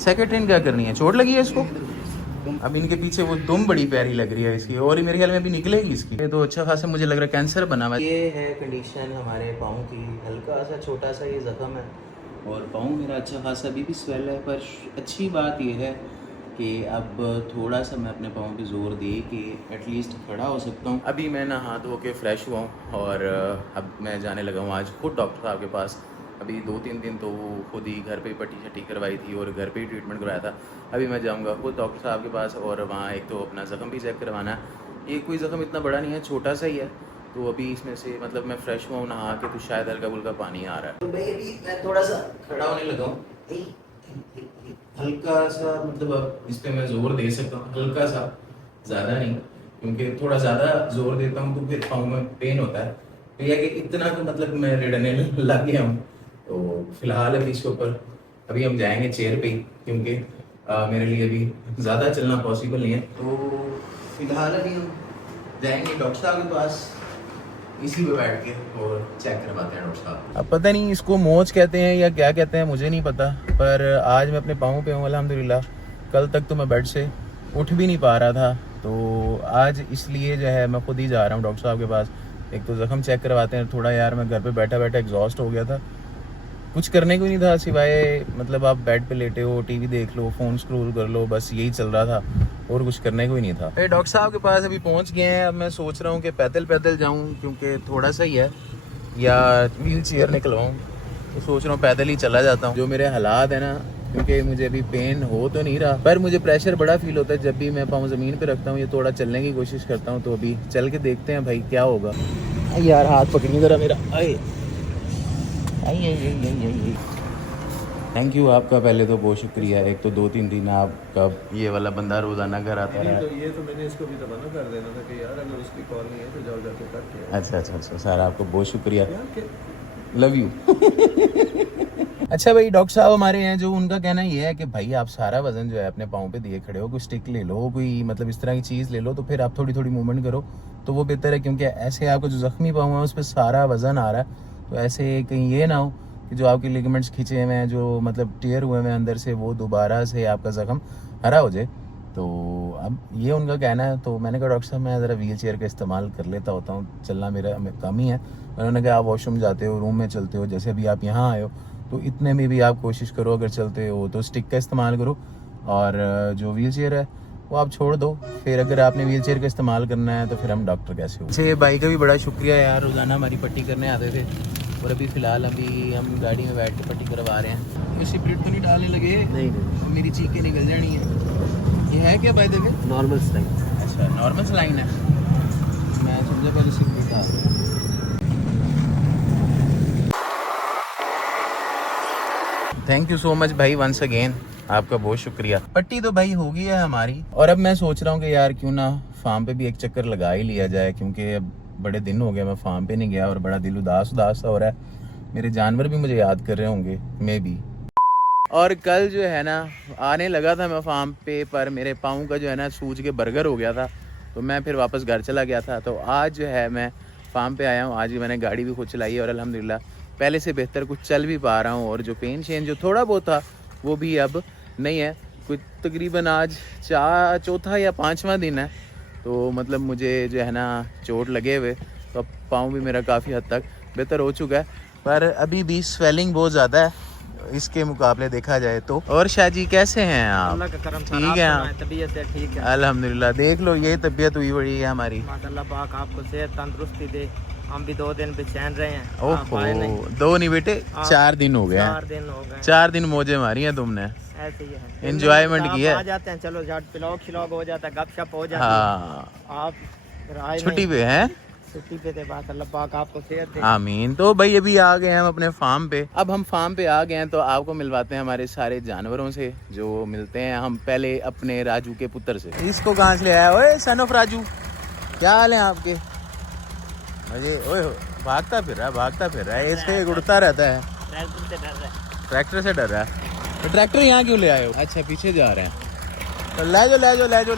Second hand क्या करनी है, चोट लगी है इसको। अब इनके पीछे वो दुम बड़ी प्यारी लग रही है इसकी, और ये मेरे ख्याल में अभी निकलेगी इसकी। ये तो अच्छा खासा मुझे लग रहा है कैंसर बना हुआ है। ये है कंडीशन हमारे पाँव की, हल्का सा छोटा सा ये जख्म है और पाँव मेरा अच्छा खासा अभी भी स्वेल है। पर अच्छी बात ये है कि अब थोड़ा सा मैं अपने पाँव पे जोर दे के एटलीस्ट खड़ा हो सकता हूँ। अभी मैं नहा धो के फ्रेश हुआ हूँ और अब मैं जाने लगा हूँ आज खुद डॉक्टर साहब के पास। अभी 2-3 दिन तो वो खुद ही घर पे ही पट्टी शट्टी करवाई थी और घर पे ही ट्रीटमेंट करवाया था। अभी मैं जाऊँगा खुद डॉक्टर साहब के पास और वहाँ एक तो अपना ज़ख्म भी चेक करवाना है। ये कोई ज़ख्म इतना बड़ा नहीं है, छोटा सा ही है। तो अभी इसमें से मतलब मैं फ्रेश हुआ हूँ नहा के, तो शायद हल्का फुल्का पानी आ रहा है। तो भाई अभी मैं थोड़ा सा खड़ा होने लगा हूँ, हल्का सा मतलब अब इस पर मैं जोर दे सकता हूँ, हल्का सा, ज़्यादा नहीं, क्योंकि थोड़ा ज़्यादा जोर देता हूँ तो फिर पाँव में पेन होता है। तो यह कि इतना तो मतलब मैं रिड़ने लग गया हूँ। तो फिलहाल अभी इसके ऊपर अभी हम जाएंगे चेयर पे ही, क्योंकि मेरे लिए अभी ज़्यादा चलना पॉसिबल नहीं है। तो फिलहाल अभी हम जाएंगे डॉक्टर साहब के पास, इसी पे बैठ के और चेक करवाते हैं डॉक्टर साहब। अब पता नहीं इसको मोच कहते हैं या क्या कहते हैं, मुझे नहीं पता। पर आज मैं अपने पाँव पे हूँ अल्हम्दुलिल्लाह। कल तक तो मैं बेड से उठ भी नहीं पा रहा था, तो आज इसलिए जो है मैं खुद ही जा रहा हूँ डॉक्टर साहब के पास। एक तो ज़ख्म चेक करवाते हैं थोड़ा। यार मैं घर पे बैठा बैठा एग्जॉस्ट हो गया था, कुछ करने को नहीं था सिवाय मतलब आप बेड पे लेटे हो, टीवी देख लो, फ़ोन स्क्रॉल कर लो, बस यही चल रहा था और कुछ करने को ही नहीं था। डॉक्टर साहब के पास अभी पहुंच गए हैं। अब मैं सोच रहा हूँ कि पैदल पैदल जाऊँ, क्योंकि थोड़ा सा ही है, या व्हील चेयर निकलवाऊँ। तो सोच रहा हूँ पैदल ही चला जाता हूँ। जो मेरे हालात है ना, क्योंकि मुझे अभी पेन हो तो नहीं रहा, पर मुझे प्रेशर बड़ा फील होता है जब भी मैं पाँव ज़मीन पे रखता हूँ, ये थोड़ा चलने की कोशिश करता हूँ। तो अभी चल के देखते हैं भाई क्या होगा। यार हाथ पकड़िए ज़रा मेरा। थैंक यू आपका पहले तो बहुत शुक्रिया। एक तो 2-3 दिन आपका ये वाला बंदा रोज़ाना घर आता रहा। तो ये तो मैंने इसको भी तो मना कर देना था कि यार अगर उसकी कॉल नहीं है तो जाओ जाके करके। अच्छा सर, आपको बहुत शुक्रिया, लव यू। अच्छा भाई डॉक्टर साहब हमारे हैं, जो उनका कहना ये है कि भाई आप सारा वजन जो है अपने पाँव पे दिए खड़े हो, कोई स्टिक ले लो, कोई मतलब इस तरह की चीज़ ले लो, तो फिर आप थोड़ी थोड़ी मूवमेंट करो तो वो बेहतर है। क्योंकि ऐसे आपका जो ज़ख्मी पाँव है उस पर सारा वजन आ रहा है, तो ऐसे कहीं ये ना हो कि जो आपके लिगामेंट्स खींचे हुए हैं, जो मतलब टेयर हुए हैं अंदर से, वो दोबारा से आपका ज़ख्म हरा हो जाए। तो अब ये उनका कहना है। तो मैंने कहा डॉक्टर साहब मैं ज़रा व्हील चेयर का इस्तेमाल कर लेता होता हूँ, चलना मेरा कम ही है। उन्होंने कहा आप वॉशरूम जाते हो, रूम में चलते हो, जैसे अभी आप यहाँ आए हो, तो इतने में भी आप कोशिश करो अगर चलते हो तो स्टिक का इस्तेमाल करो, और जो व्हील चेयर है वो आप छोड़ दो। फिर अगर आपने व्हील चेयर का इस्तेमाल करना है तो फिर हम डॉक्टर कैसे हो। अच्छा भाई का भी बड़ा शुक्रिया यार, रोज़ाना हमारी पट्टी करने आते थे, और अभी फ़िलहाल अभी हम गाड़ी में बैठ के पट्टी करवा रहे हैं। ये सिपरेट तो नहीं डालने लगे? नहीं, मेरी चीखें निकल जानी है। ये है क्या by the way? Normal saline. अच्छा नॉर्मल स्लाइन है, मैं समझा पहले सिपरेट डाल रहा हूँ। थैंक यू सो मच भाई वंस अगेन, आपका बहुत शुक्रिया। पट्टी तो भाई हो गई है हमारी, और अब मैं सोच रहा हूँ कि यार क्यों ना फार्म पे भी एक चक्कर लगा ही लिया जाए, क्योंकि अब बड़े दिन हो गए मैं फार्म पे नहीं गया और बड़ा दिल उदास सा हो रहा है। मेरे जानवर भी मुझे याद कर रहे होंगे मे बी। और कल जो है ना आने लगा था मैं फार्म पे, पर मेरे पाँव का जो है ना सूज के बर्गर हो गया था, तो मैं फिर वापस घर चला गया था। तो आज जो है मैं फार्म पे आया हूँ, आज मैंने गाड़ी भी खुद चलाई है और अल्हम्दुलिल्लाह पहले से बेहतर कुछ चल भी पा रहा हूँ, और जो पेन शेन जो थोड़ा बहुत था वो भी अब नहीं है। कुछ तकरीबन आज चौथा या 5वां दिन है, तो मतलब मुझे जो है ना चोट लगे हुए, तो अब पाँव भी मेरा काफ़ी हद तक बेहतर हो चुका है, पर अभी भी स्वेलिंग बहुत ज़्यादा है इसके मुकाबले देखा जाए तो। और शाहजी कैसे हैं आप? अल्लाह का करम, ठीक है, तबीयत है ठीक है अल्हम्दुलिल्लाह। देख लो ये तबीयत हुई बड़ी है हमारी, अल्लाह पाक आपको सेहत तंदुरुस्ती दे। हम भी 2 दिन बेचैन रहे हैं। ओहो 2 नहीं बेटे 4 दिन हो गए। 4 दिन हो गए। 4 दिन मौजें मारी हैं तुमने, ऐसे ही है, एंजॉयमेंट की है। आ जाते हैं, चलो झट पिलाओ खिलाओ हो जाता है, गपशप हो जाती है। हाँ आप छुट्टी पे हैं? छुट्टी पे थे, बात अल्लाह पाक आपको सेहत दे। आमीन। तो भाई अभी आ गए हैं हम अपने फार्म पे। अब हम फार्म पे आ गए हैं, तो आपको मिलवाते हैं हमारे सारे जानवरों से जो मिलते हैं। हम पहले अपने राजू के पुत्र से। इसको कहाँ से ले आया? ओए सन ऑफ राजू, क्या हाल है आपके? मुझे ओए भागता फिर रहा है, इससे उड़ता रहता है। ट्रैक्टर से डर रहा है। तो ट्रैक्टर यहाँ क्यों ले आए हो? अच्छा पीछे जा रहे हैं, तो ले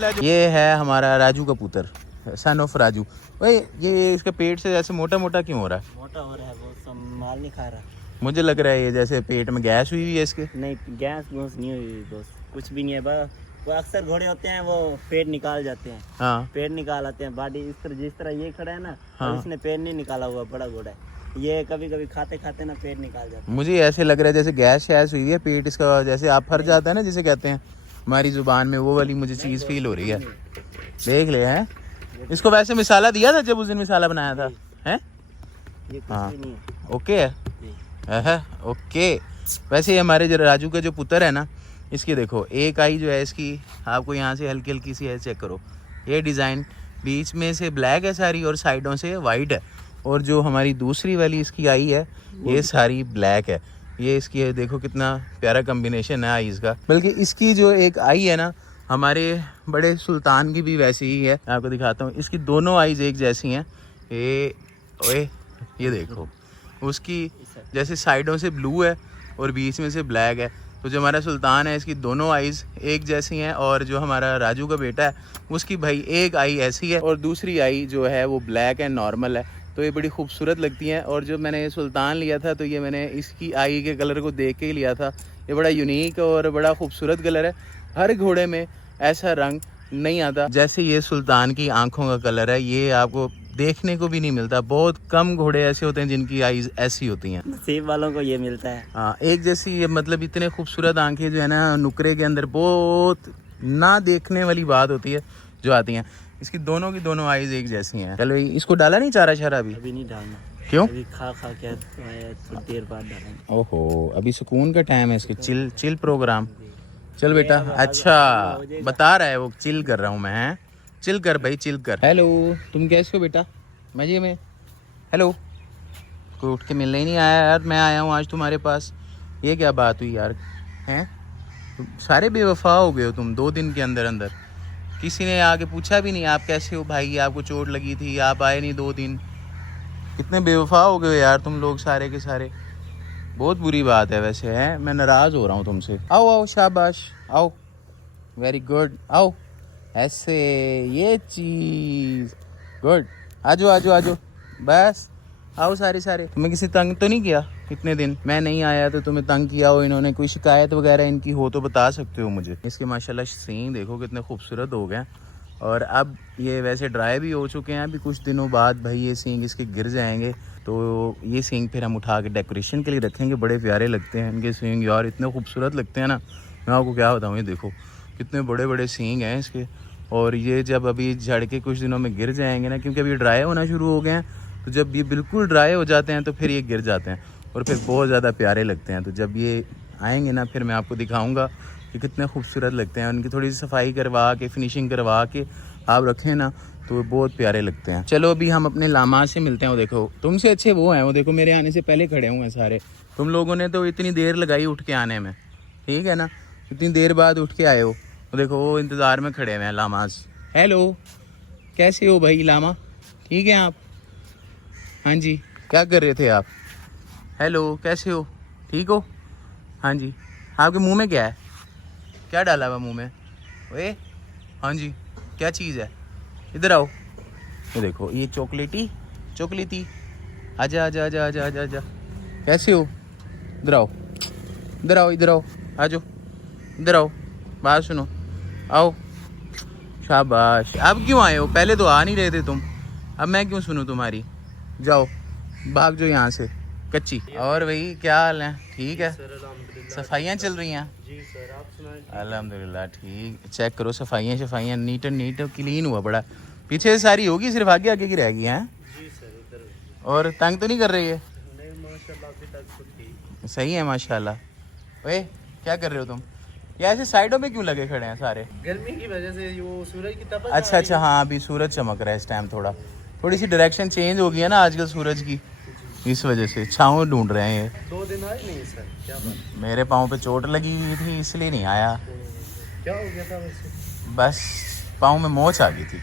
जाओ। ये है हमारा राजू का पुत्र, सन ऑफ राजू। भाई ये इसके पेट से जैसे मोटा मोटा क्यों हो रहा है? मोटा हो रहा है, वो संभाल नहीं खा रहा। मुझे लग रहा है ये जैसे पेट में गैस हुई है इसके। नहीं, गैस घूस नहीं हुई दोस्त, कुछ भी नहीं है। बस वो अक्सर घोड़े होते हैं वो पेट निकाल जाते हैं। हाँ पेट निकाल आते हैं बॉडी इस तरह, जिस तरह ये खड़ा है ना। हाँ। इसने पेट नहीं निकाला हुआ, बड़ा घोड़ा है ये। कभी कभी खाते खाते ना पेट निकाल जाता है। मुझे ऐसे लग रहा है जैसे गैस शैस हुई है पेट इसका, जैसे आप फर जाता है ना जिसे कहते हैं हमारी जुबान में, वो वाली मुझे चीज़ फील हो रही है। देख ले हैं इसको। वैसे मिसाला दिया था जब उस दिन मिसाला बनाया था हैं। ये कुछ हाँ भी नहीं है। ओके है जी। ओके। वैसे ये हमारे जो राजू का जो पुत्र है ना, इसकी देखो एक आई जो है इसकी, आपको यहाँ से हल्की हल्की सी है, चेक करो ये डिज़ाइन, बीच में से ब्लैक है सारी और साइडों से वाइट है। और जो हमारी दूसरी वाली इसकी आई है ये सारी ब्लैक है। ये इसकी है, देखो कितना प्यारा कम्बिनेशन है आईज का। बल्कि इसकी जो एक आई है ना हमारे बड़े सुल्तान की भी वैसी ही है। मैं आपको दिखाता हूँ, इसकी दोनों आईज एक जैसी हैं। ये देखो उसकी जैसे साइडों से ब्लू है और बीच में से ब्लैक है। तो जो हमारा सुल्तान है इसकी दोनों आईज़ एक जैसी हैं, और जो हमारा राजू का बेटा है उसकी भाई एक आई ऐसी है और दूसरी आई जो है वो ब्लैक है, नॉर्मल है। तो ये बड़ी खूबसूरत लगती हैं। और जब मैंने ये सुल्तान लिया था तो ये मैंने इसकी आई के कलर को देख के ही लिया था। ये बड़ा यूनिक और बड़ा खूबसूरत कलर है। हर घोड़े में ऐसा रंग नहीं आता जैसे ये सुल्तान की आंखों का कलर है। ये आपको देखने को भी नहीं मिलता। बहुत कम घोड़े ऐसे होते हैं जिनकी आईज ऐसी होती हैं। नसीब वालों को ये मिलता है। हाँ एक जैसी ये, मतलब इतने खूबसूरत आंखें जो है ना नुकरे के अंदर, बहुत ना देखने वाली बात होती है जो आती हैं। इसकी दोनों की दोनों आईज एक जैसी हैं। चलो इसको डाला नहीं चारा शारा अभी? अभी नहीं डालना। क्यों? अभी खा के थोड़ी देर बाद डालेंगे। ओहो अभी सुकून का टाइम है इसके, चिल प्रोग्राम। चल बेटा, अच्छा बता रहा है वो, चिल कर रहा हूँ मैं। हैं चिल कर भाई, चिल कर। हेलो तुम कैसे हो बेटा? मजे में? हेलो, कोई उठ के मिलने ही नहीं आया यार। मैं आया हूँ आज तुम्हारे पास, ये क्या बात हुई यार? हैं तुम सारे बेवफा हो गए हो तुम 2 दिन के अंदर अंदर। किसी ने आके पूछा भी नहीं आप कैसे हो भाई, आपको चोट लगी थी, आप आए नहीं 2 दिन। कितने बेवफा हो गए यार तुम लोग सारे के सारे। बहुत बुरी बात है वैसे, है मैं नाराज़ हो रहा हूँ तुमसे। आओ आओ शाबाश आओ, वेरी गुड आओ। ऐसे ये चीज़ गुड, आजो आजो आजो, बस आओ सारे सारे। तुम्हें किसी तंग तो नहीं किया इतने दिन? मैं नहीं आया तो तुम्हें तंग किया हो इन्होंने? कोई शिकायत वगैरह इनकी हो तो बता सकते हो मुझे। इसके माशाल्लाह सींग देखो कितने खूबसूरत हो गए। और अब ये वैसे ड्राई भी हो चुके हैं। अभी कुछ दिनों बाद भाई ये सींग इसके गिर जाएंगे, तो ये सींग फिर हम उठा के डेकोरेशन के लिए रखेंगे। बड़े प्यारे लगते हैं इनके सींग यार, इतने खूबसूरत लगते हैं ना, मैं आपको क्या बताऊँ। ये देखो कितने बड़े बड़े सींग हैं इसके। और ये जब अभी झड़ के कुछ दिनों में गिर जाएंगे ना, क्योंकि अभी ड्राई होना शुरू हो गए हैं, तो जब ये बिल्कुल ड्राई हो जाते हैं तो फिर ये गिर जाते हैं और फिर बहुत ज़्यादा प्यारे लगते हैं। तो जब ये आएंगे ना फिर मैं आपको दिखाऊंगा कि कितने खूबसूरत लगते हैं। उनकी थोड़ी सी सफाई करवा के, फिनिशिंग करवा के आप रखें ना तो बहुत प्यारे लगते हैं। चलो अभी हम अपने लामा से मिलते हैं। वो देखो तुमसे अच्छे वो हैं, वो देखो मेरे आने से पहले खड़े हुए हैं सारे। तुम लोगों ने तो इतनी देर लगाई उठ के आने में, ठीक है ना, इतनी देर बाद उठ के आए हो। तो देखो वो इंतज़ार में खड़े हुए हैं लामाज। हेलो कैसे हो भाई लामा, ठीक है आप? हाँ जी, क्या कर रहे थे आप? हेलो कैसे हो, ठीक हो? हाँ जी। आपके मुंह में क्या है? क्या डाला हुआ मुंह में? ओए हाँ जी, क्या चीज़ है? इधर आओ। ये देखो ये चॉकलेटी। आजा आजा आजा आजा आजा आजा। कैसे हो? इधर आओ, इधर आओ, इधर आओ, आ जाओ, इधर आओ, बात सुनो, आओ। शाबाश। अब क्यों आए हो? पहले तो आ नहीं रहे थे तुम, अब मैं क्यों सुनूं तुम्हारी? जाओ भाग जो यहाँ से कच्ची। और भाई क्या हाल है? ठीक है, सफाइयाँ चल रही हैं? जी सर, आप सुनाएं। अल्हम्दुलिल्लाह ठीक। चेक करो सफाइयाँ नीट एंड नीट क्लीन हुआ बड़ा। पीछे से सारी होगी, सिर्फ आगे आगे की रहेगी हैं? जी सर, उधर। और तंग तो नहीं कर रही है? नहीं माशाल्लाह, अभी तक तो ठीक। सही है माशाल्लाह। ओए क्या कर रहे हो तुम? ये ऐसे साइडों में क्यों लगे खड़े हैं सारे? गर्मी की वजह से वो सूरज की तपश। अच्छा हाँ अभी सूरज चमक रहा है इस टाइम। थोड़ी सी डायरेक्शन चेंज हो गई है ना आजकल सूरज की, इस वजह से छाँव ढूंढ रहे हैं ये। 2 दिन आए नहीं सर, क्या बात? मेरे पाँव पे चोट लगी हुई थी इसलिए नहीं आया। क्या हो गया था वैसे? बस पाँव में मोच आ गई थी।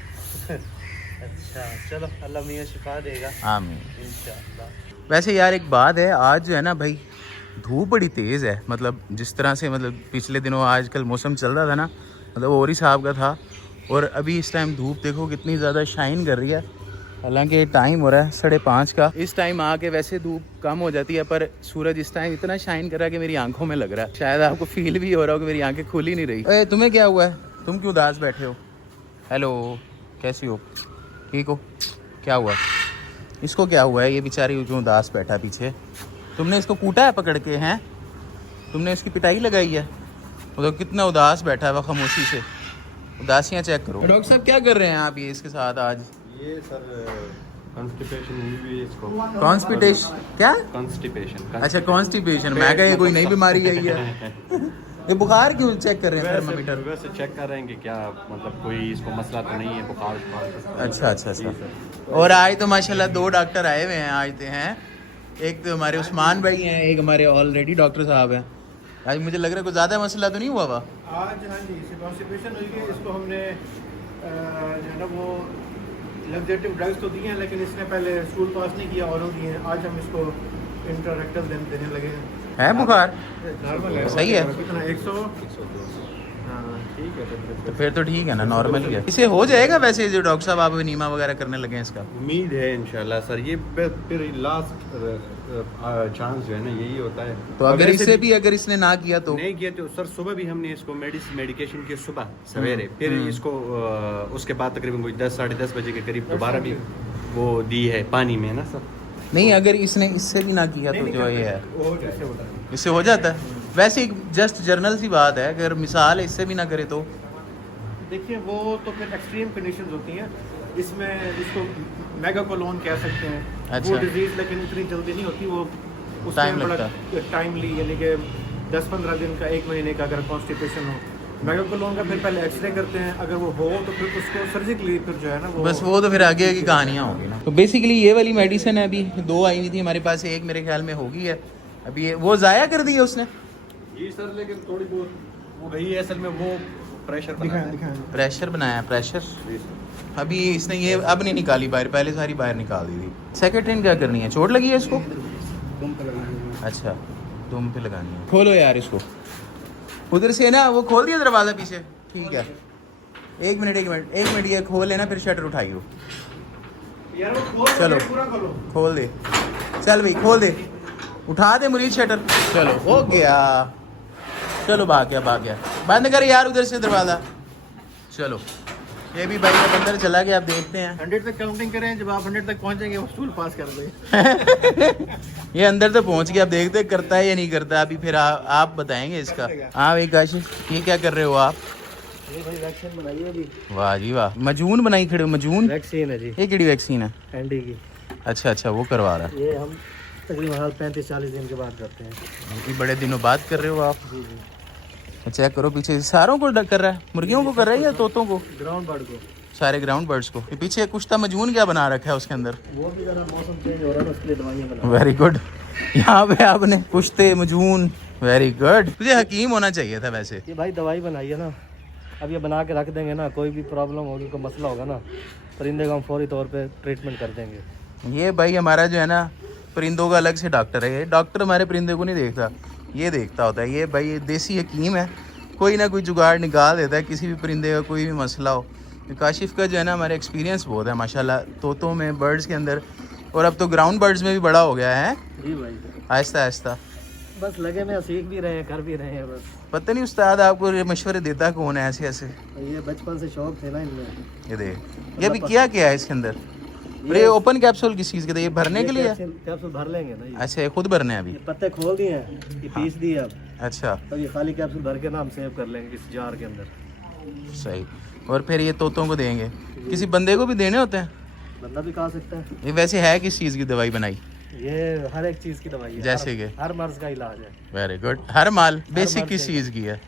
अच्छा चलो, अल्लाह मियाँ शिफा देगा आमीन इंशाअल्लाह। वैसे यार एक बात है, आज जो है ना भाई धूप बड़ी तेज़ है। मतलब जिस तरह से मतलब पिछले दिनों आजकल मौसम चल रहा था ना, मतलब और ही साहब का था, और अभी इस टाइम धूप देखो कितनी ज़्यादा शाइन कर रही है। हालांकि टाइम हो रहा है 5:30 का। इस टाइम आके वैसे धूप कम हो जाती है, पर सूरज इस टाइम इतना शाइन कर रहा है कि मेरी आंखों में लग रहा है। शायद आपको फील भी हो रहा हो कि मेरी आंखें खुल ही नहीं रही। अरे तुम्हें क्या हुआ है? तुम क्यों उदास बैठे हो? हेलो, कैसी हो? ठीक हो? क्या हुआ इसको? क्या हुआ है? ये बेचारी क्यों उदास बैठा पीछे? तुमने इसको कूटा है पकड़ के? हैं तुमने इसकी पिटाई लगाई है? वो तो कितना उदास बैठा है वह खामोशी से। उदासियाँ चेक करो। डॉक्टर साहब क्या कर रहे हैं आप ये इसके साथ आज? ये सर कॉन्स्टिपेशन हुई है इसको। कॉन्स्टिपेशन? क्या? कॉन्स्टिपेशन। अच्छा कॉन्स्टिपेशन। मैं कहा ये कोई नई बीमारी आई है। ये बुखार क्यों चेक कर रहे हैं थर्मामीटर? वैसे चेक कर रहे हैं कि क्या मतलब कोई इसको मसला तो नहीं है बुखार। अच्छा अच्छा अच्छा। और आज तो माशाल्लाह 2 डॉक्टर आए हुए हैं आज तो हैं। एक तो हमारे उस्मान भाई हैं, एक हमारे ऑलरेडी डॉक्टर साहब हैं। आज मुझे लग रहा है कोई ज़्यादा मसला तो नहीं हुआ हुआ आज? हाँ जी, इसे कॉन्स्टिपेशन हुई है। इसको हमने जो है ना वो लग्जेटिव ड्रग्स तो दिए हैं, लेकिन इसने पहले स्कूल पास नहीं किया, औरों दिए हैं। आज हम इसको इंटररेक्टल देने लगे हैं। है बुखार? नॉर्मल है। सही है। कितना? 100। हाँ ठीक है तो फिर तो ठीक है ना, नॉर्मल ही है। इसे हो जाएगा वैसे जो डॉक्टर साहब आप नीमा वगैरह करने लगे हैं इसका? उम्मीद है इंशाल्लाह सर। ये फिर लास्ट चांस जो है ना यही होता है। तो अगर इसे भी अगर इसने ना किया तो? नहीं किया तो सर सुबह भी हमने इसको मेडिकेशन की सुबह सवेरे, फिर इसको उसके बाद तकरीबन कोई 10 साढ़े 10 बजे के करीब दोबारा भी वो दी है पानी में ना सर। नहीं, अगर इसने इससे भी ना किया तो जो ये है वो कैसे होता है? इससे हो जाता है। वैसे एक जस्ट जर्नल सी बात है, अगर मिसाल इससे भी ना करे तो? देखिए वो तो फिर एक्सट्रीम कंडीशंस होती हैं। इसमें इसको मेगाकोलोन कह सकते हैं। अच्छा। वो डिजीज लेकिन इतनी जल्दी नहीं होती। वो टाइम उसमें लगता बड़ा टाइमली, यानी कि 10-15 दिन का, 1 महीने का अगर कॉन्स्टिपेशन हो। मेगाकोलोन का फिर पहले एक्सरे करते हैं, अगर वो हो तो फिर उसको सर्जिकली फिर जो है ना वो बस वो तो फिर आगे की कहानियाँ होगी ना। तो बेसिकली ये वाली मेडिसिन है, अभी 2 आई हुई थी हमारे पास, एक मेरे ख्याल में होगी है अभी। ये वो ज़ाया कर दी है उसने? जी सर, लेकिन थोड़ी बहुत वो गई है असल में। वो प्रेशर दिखाएं। प्रेशर बनाया, प्रेशर अभी इसने ये अब नहीं निकाली बाहर, पहले सारी बाहर निकाल दी थी। सेकंड ट्रेन क्या करनी है? चोट लगी है इसको? अच्छा, दुम पे लगानी है। खोलो यार इसको उधर से ना, वो खोल दिया दरवाज़ा पीछे? ठीक है, एक मिनट ये खोल लेना, फिर शटर उठाइयो। यार वो खोल चलो। पूरा खोलो। खोल दे, चल भाई खोल दे, उठा दे मुरीद शटर। चलो हो गया, चलो भाग गया। बंद कर यार उधर से दरवाज़ा। चलो ये भी भाई अब अंदर चला गया, आप देखते हैं। 100 तक काउंटिंग करें, जब आप 100 तक पहुंचेंगे वो स्टूल पास कर दें। ये अंदर तो पहुंच गया, अब देखते करता है या नहीं करता। अभी फिर आप बताएंगे इसका। हाँ भाई काशिफ, ये क्या कर रहे हो आप? ये भाई वैक्सीन बनाई है अभी। वाह जी वाह, मजून बनाई खड़े हो? मजून वैक्सीन है जी, ये केड़ी वैक्सीन है? एंडी की। अच्छा, वो करवा रहा है। ये हम तकरीबन 35-40 दिन के बाद करते हैं। ये बड़े दिनों बाद कर रहे हो आप? जी जी। चेक करो पीछे, सारों को कर रहा है? मुर्गियों को कर रहा है या तोतों को? ग्राउंड बर्ड को। सारे ग्राउंड बर्ड्स को। ये पीछे कुछ था मजून, क्या बना रखा है उसके अंदर? वो भी ज़रा मौसम चेंज हो रहा है ना, उसके लिए दवाइयाँ बना। Very good. यहाँ पे आपने पुश्ते मजून, वेरी गुड। तुझे हकीम होना चाहिए था वैसे। ये भाई दवाई बनाई है ना, अब ये बना के रख देंगे ना, कोई भी प्रॉब्लम होगी, कोई मसला होगा ना, परिंदे को हम फौरी तौर पे ट्रीटमेंट कर देंगे। ये भाई हमारा जो है ना परिंदों का अलग से डॉक्टर है। ये डॉक्टर हमारे परिंदे को नहीं देखता, ये देखता होता है। ये भाई ये देसी हकीम है, कोई ना कोई जुगाड़ निकाल देता है किसी भी परिंदे का कोई भी मसला हो। तो काशिफ का जो है ना हमारा एक्सपीरियंस बहुत है माशाल्लाह, तोतों में, बर्ड्स के अंदर, और अब तो ग्राउंड बर्ड्स में भी बड़ा हो गया है जी भाई, आहिस्ता। बस लगे में सीख भी रहे हैं, कर भी रहे हैं बस। पता नहीं उस्ताद आपको ये मशवरे देता कौन है ऐसे? ये बचपन से शौक थे ना इनमें। ये देख, ये भी क्या है इसके अंदर? ये ओपन कैप्सूल किस चीज़ के थे? ये भरने के लिए? कैप्सूल भर लेंगे ना ये। अच्छा, ये खुद भरने हैं अभी? ये पत्ते खोल दिए हैं, ये पीस दिए अब। अच्छा, तो ये खाली कैप्सूल भर के ना हम सेव कर लेंगे इस जार के अंदर। सही। और फिर ये तोतों को देंगे? किसी बंदे को भी देने होते हैं? बंदा भी खा सकता है। ये वैसे है किस चीज़ की दवाई बनाई? ये हर एक चीज़ की दवाई है, जैसे कि? हर मर्ज का इलाज है। Very good. हर माल बेसिक मर्ज किस का चीज़ की है?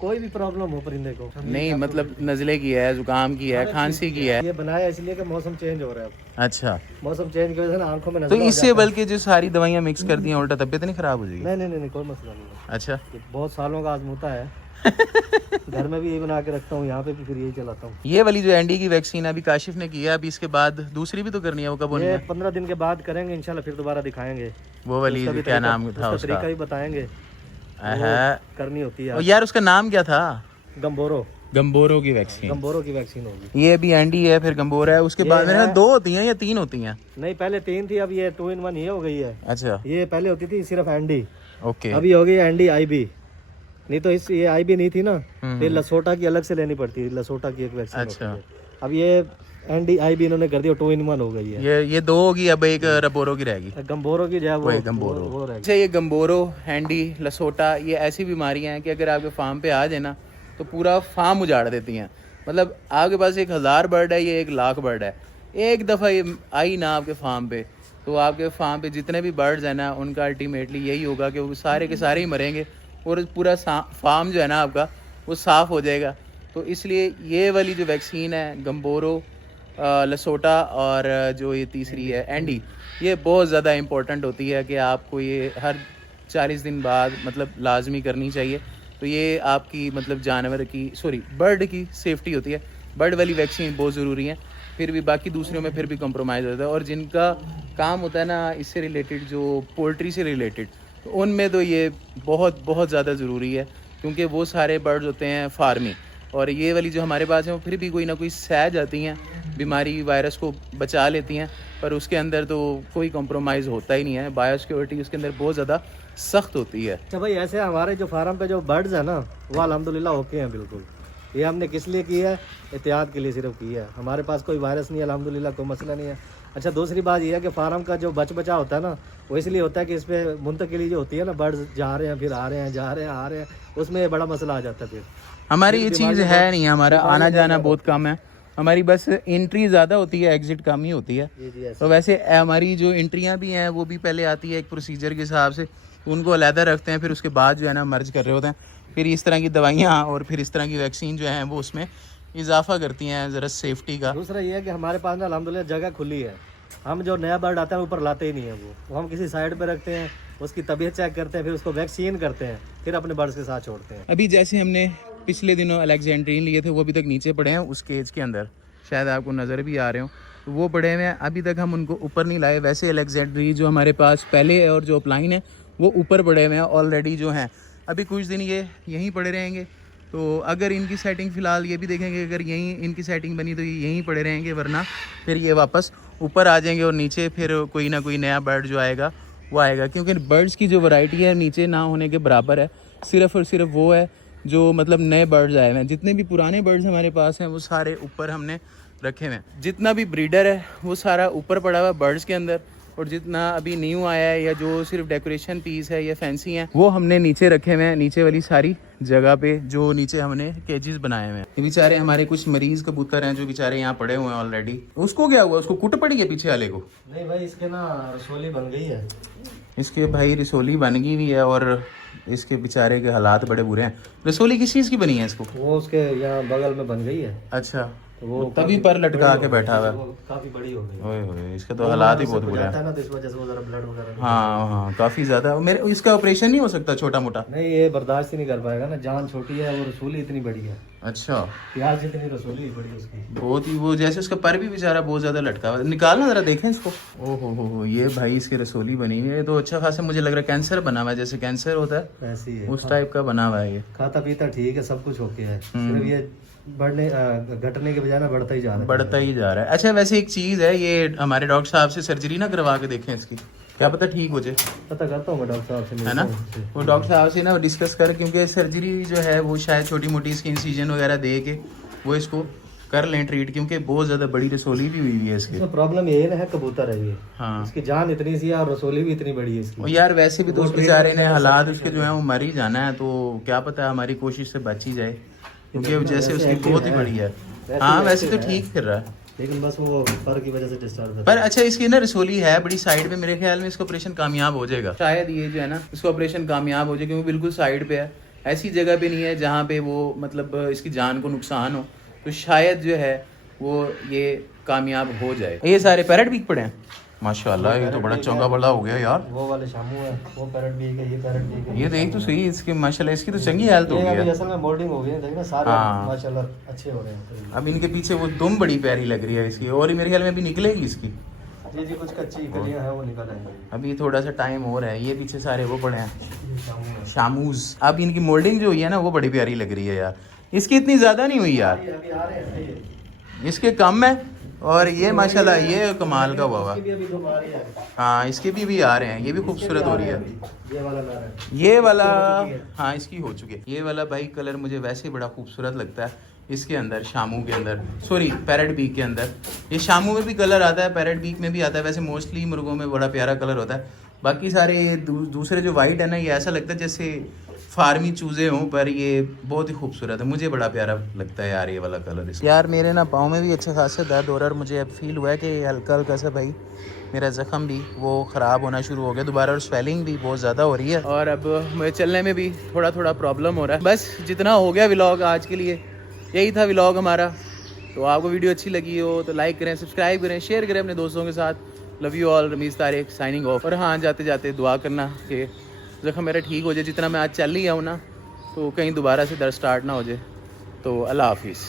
कोई भी प्रॉब्लम हो परिंदे को। नहीं मतलब नज़ले की है, जुकाम की है, खांसी की है? ये बनाया इसलिए कि मौसम चेंज हो रहा है अब। अच्छा, मौसम चेंज की वजह से ना आंखों में तो नज़र हो इससे जाता है। बल्कि जो सारी दवाइयाँ मिक्स कर दी हैं उल्टा तबीयत नहीं ख़राब हो जाएगी? नहीं, कोई मसला नहीं है। अच्छा, ये बहुत सालों का आजमूता है। घर में भी यही बना के रखता हूँ, यहाँ पे भी फिर यही चलाता हूँ। ये वाली जो एंडी की वैक्सीन अभी काशिफ ने की है, अभी इसके बाद दूसरी भी तो करनी है, वो कब होनी ये है? 15 दिन के बाद करेंगे इंशाल्लाह, फिर दोबारा दिखाएंगे। वो वाली उसका भी क्या तरीका- नाम था उसका तरीका उसका? भी बताएंगे। है करनी होती और है यार उसका नाम क्या था? गम्बोरो। गंबोरो की वैक्सीन, गंबोरो की वैक्सीन होगी। ये भी एंडी है, फिर गंबोरा है, उसके ये बाद मेरे है- ख्याल 2 होती हैं या 3 होती हैं। नहीं पहले 3 थी, अब ये 2 in 1 ये हो गई है। अच्छा ये पहले होती थी सिर्फ एंडी, ओके। अभी हो गई एंडी आईबी। नहीं तो इस ये आईबी नहीं थी ना, फिर लसोटा की अलग से लेनी पड़ती है, लसोटा की एक वैक्सीन अच्छा। होती है। अब ये एंडी आईबी इन्होंने कर दिया, 2 in 1 हो गई है। ये 2 होगी, अब एक रबोरो की रहेगी। गंबोरो की जो है वही गंबोरो। वो रहेगी। अच्छा, ये गंबोरो, हैंडी, लसोटा, ये ऐसी बीमारियां हैं कि अगर आपके फार्म पे आ जाए ना तो पूरा फार्म उजाड़ देती हैं। मतलब आपके पास 1000 बर्ड है, ये 1,00,000 बर्ड है, एक दफ़ा ये आई ना आपके फार्म पे तो आपके फार्म पे जितने भी बर्ड्स हैं ना उनका अल्टीमेटली यही होगा कि वो सारे के सारे ही मरेंगे और पूरा फार्म जो है ना आपका वो साफ़ हो जाएगा। तो इसलिए ये वाली जो वैक्सीन है गंबोरो, लसोटा और जो ये तीसरी है एंडी, ये बहुत ज़्यादा इम्पोर्टेंट होती है कि आपको ये हर 40 दिन बाद मतलब लाजमी करनी चाहिए। तो ये आपकी मतलब जानवर की बर्ड की सेफ्टी होती है। बर्ड वाली वैक्सीन बहुत ज़रूरी है, फिर भी बाकी दूसरों में फिर भी कंप्रोमाइज़ होता है। और जिनका काम होता है ना इससे रिलेटेड, जो पोल्ट्री से रिलेटेड, तो उनमें तो ये बहुत बहुत ज़्यादा ज़रूरी है क्योंकि वो सारे बर्ड्स होते हैं फार्मी। और ये वाली जो हमारे पास है वो फिर भी कोई ना कोई सह जाती हैं, बीमारी वायरस को बचा लेती हैं, पर उसके अंदर तो कोई कंप्रोमाइज़ होता ही नहीं है। बायोसिक्योरिटी उसके अंदर बहुत ज़्यादा सख्त होती है। अच्छा भाई, ऐसे हमारे जो फार्म पे जो बर्ड्स है ना वो अल्हम्दुलिल्लाह ओके हैं बिल्कुल। ये हमने किस लिए की है? एहतियात के लिए सिर्फ की है। हमारे पास कोई वायरस नहीं है अल्हम्दुलिल्लाह, कोई मसला नहीं है। अच्छा, दूसरी बात ये है कि फार्म का जो बचा होता है ना वो इसलिए होता है कि इस पर मुंतकिली जो होती है ना, बर्ड्स जा रहे हैं फिर आ रहे हैं, जा रहे हैं आ रहे हैं, उसमें बड़ा मसला आ जाता है। फिर हमारी ये चीज़ है नहीं, हमारा आना जाना बहुत कम है, हमारी बस एंट्री ज़्यादा होती है, एग्जिट कम ही होती है। तो वैसे हमारी जो एंट्रियाँ भी हैं वो भी पहले आती है एक प्रोसीजर के हिसाब से, उनको अलहदा रखते हैं, फिर उसके बाद जो है ना मर्ज कर रहे होते हैं, फिर इस तरह की दवाइयाँ और फिर इस तरह की वैक्सीन जो है वो उसमें इजाफा करती हैं ज़रा सेफ्टी का। दूसरा ये है कि हमारे पास ना अल्हम्दुलिल्लाह जगह खुली है। हम जो नया बर्ड आता है ऊपर लाते ही नहीं है, वो हम किसी साइड पे रखते हैं, उसकी तबीयत चेक करते हैं, फिर उसको वैक्सीन करते हैं, फिर अपने बर्ड्स के साथ छोड़ते हैं। अभी जैसे हमने पिछले दिनों अलेक्जेंड्रीन लिए थे वो अभी तक नीचे पड़े हैं उस केज के अंदर, शायद आपको नज़र भी आ रहे हो, तो वो पड़े हुए हैं, अभी तक हम उनको ऊपर नहीं लाए। वैसे अलेक्जेंड्री जो हमारे पास पहले है और जो अपलाइन है वो ऊपर पड़े हुए हैं ऑलरेडी जो हैं। अभी कुछ दिन ये यहीं पड़े रहेंगे, तो अगर इनकी सेटिंग फ़िलहाल ये भी देखेंगे, अगर यहीं इनकी सेटिंग बनी तो ये यहीं पड़े रहेंगे, वरना फिर ये वापस ऊपर आ जाएंगे और नीचे फिर कोई ना कोई नया बर्ड जो आएगा वो आएगा। क्योंकि बर्ड्स की जो वैरायटी है नीचे ना होने के बराबर है, सिर्फ़ और सिर्फ वो है जो मतलब नए बर्ड्स आए हुए हैं। जितने भी पुराने बर्ड्स हमारे पास हैं वो सारे ऊपर हमने रखे हुए हैं। जितना भी ब्रीडर है वो सारा ऊपर पड़ा हुआ है बर्ड्स के अंदर, और जितना अभी न्यू आया है या जो सिर्फ डेकोरेशन पीस है या फैंसी है वो हमने नीचे रखे हुए हैं, नीचे वाली सारी जगह पे जो नीचे हमने केजेस बनाए हुए हैं। ये बेचारे हमारे कुछ मरीज कबूतर हैं जो बेचारे यहाँ पड़े हुए हैं ऑलरेडी। उसको क्या हुआ? उसको कुट पड़ी है पीछे वाले को? नहीं भाई, इसके ना रसोली बन गई है। इसके भाई रसोली बन गई हुई है और इसके बेचारे के हालात बड़े बुरे हैं। रसोली किस चीज़ की बनी है इसको? वो उसके यहाँ बगल में बन गई है। अच्छा, तो वो तभी पर लटका के बैठा हुआ है। वो काफी बड़ी हो गई। ओए होए, इसके तो हालात ही बहुत बुरे जाता हैं। है ना, तो इस वजह से वो जरा ब्लड वगैरह। हाँ हाँ, काफ़ी ज़्यादा। मेरे इसका ऑपरेशन नहीं हो सकता छोटा मोटा? नहीं, ये बर्दाश्त ही नहीं कर पाएगा ना, जान छोटी है, वो रसूली इतनी बड़ी है, अच्छा, प्याज जितनी रसूली बड़ी उसकी। बहुत ही वो जैसे उसका पर भी बेचारा बहुत ज़्यादा लटका हुआ है। निकालना ज़रा देखें इसको। ओहो हो, ये भाई इसकी रसोली बनी हुई है, तो अच्छा खासा मुझे लग रहा है कैंसर बना हुआ है, जैसे कैंसर होता है ऐसी है, उस टाइप का बना हुआ है ये। खाता पीता ठीक है, सब कुछ ओके है, सिर्फ ये बढ़ने घटने के बजाय ना बढ़ता ही जा रहा है। बढ़ता ही जा रहा है। अच्छा, वैसे एक चीज़ है, ये हमारे डॉक्टर साहब से सर्जरी ना करवा के देखें इसकी, क्या पता ठीक हो जाए। पता करता हूँ मैं डॉक्टर साहब से, है ना, वो डॉक्टर साहब से ना डिस्कस कर, क्योंकि सर्जरी जो है वो शायद छोटी मोटी इसकी इंसिजन वगैरह दे के वो इसको कर लें ट्रीट, क्योंकि बहुत ज़्यादा बड़ी रसोली भी हुई है इसकी। प्रॉब्लम ये है, कबूतर है ये, हाँ, इसकी जान इतनी सी है और रसोली भी इतनी बड़ी है इसकी। और यार वैसे भी तो उस बेचारे ने हालात उसके जो है वो मर ही जाना है, तो क्या पता हमारी कोशिश से बच ही जाए, क्योंकि जैसे उसकी बहुत ही बड़ी है। हाँ, वैसे तो ठीक फिर रहा है, लेकिन बस वो पर की वजह से डिस्टर्ब है। पर अच्छा इसकी ना रसोली है बड़ी साइड पे, मेरे ख्याल में इसका ऑपरेशन कामयाब हो जाएगा शायद, ये जो है ना इसका ऑपरेशन कामयाब हो जाए, क्योंकि बिल्कुल साइड पे है, ऐसी जगह पे नहीं है जहाँ पे वो मतलब इसकी जान को नुकसान हो, तो शायद जो है वो ये कामयाब हो जाए। ये सारे पैरेट भी पड़े हैं माशाल्लाह, ये तो बड़ा चौंगा बड़ा हो गया यार। वो वाले शामू है, वो पैरेट भी है, ये पैरेट भी है। ये देख तो सही इसकी माशाल्लाह, इसकी तो चंगी हालत हो ये गई अभी है। असल में मोल्डिंग हो गई है, देखना सारे हाँ। माशाल्लाह अच्छे हो रहे हैं। अब इनके पीछे वो दुम बड़ी प्यारी लग रही है इसकी, और ये मेरे ख्याल में अभी निकलेगी इसकी। जी जी, कुछ कच्ची कलियां हैं वो निकल आएंगी। अभी थोड़ा सा टाइम और है। ये पीछे सारे वो पड़े हैं ये शामू है। शामूज। अब इनकी मोल्डिंग जो हुई है ना वो बड़ी प्यारी लग रही है यार। इसकी इतनी ज़्यादा नहीं हुई यार, अभी आ रहे हैं ये। इसके कम है। और ये माशाल्लाह ये कमाल का हुआ हुआ। इसकी भी अभी 2 आ रही है। हाँ इसके भी आ रहे हैं, ये भी खूबसूरत हो रही है। ये वाला ना रहा। ये वाला हो चुकी है। हाँ इसकी हो चुकी है। ये वाला भाई कलर मुझे वैसे ही बड़ा खूबसूरत लगता है इसके अंदर, शामू के अंदर, सॉरी पैरेट बीक के अंदर। ये शामू में भी कलर आता है, पैरेट बीक में भी आता है। वैसे मोस्टली मुर्गों में बड़ा प्यारा कलर होता है। बाकी सारे ये दूसरे जो वाइट है ना, ये ऐसा लगता है जैसे फार्मी चूज़े हों, पर ये बहुत ही खूबसूरत है। मुझे बड़ा प्यारा लगता है यार ये वाला कलर। यार मेरे ना पाँव में भी अच्छे खासे दर्द हो रहा है और मुझे अब फील हुआ है कि हल्का हल्का सा भाई मेरा ज़ख़म भी वो ख़राब होना शुरू हो गया दोबारा, और स्वेलिंग भी बहुत ज़्यादा हो रही है और अब मुझे चलने में भी थोड़ा थोड़ा प्रॉब्लम हो रहा है। बस जितना हो गया व्लॉग आज के लिए, यही था व्लॉग हमारा। तो आपको वीडियो अच्छी लगी हो तो लाइक करें, सब्सक्राइब करें, शेयर करें अपने दोस्तों के साथ। Love you all, Ramiz Tariq signing off. और हाँ, जाते जाते दुआ करना कि ज़ख़म मेरा ठीक हो जाए, जितना मैं आज चल ही हूँ ना, तो कहीं दोबारा से दर्द स्टार्ट ना हो जाए। तो अल्लाह हाफिज़।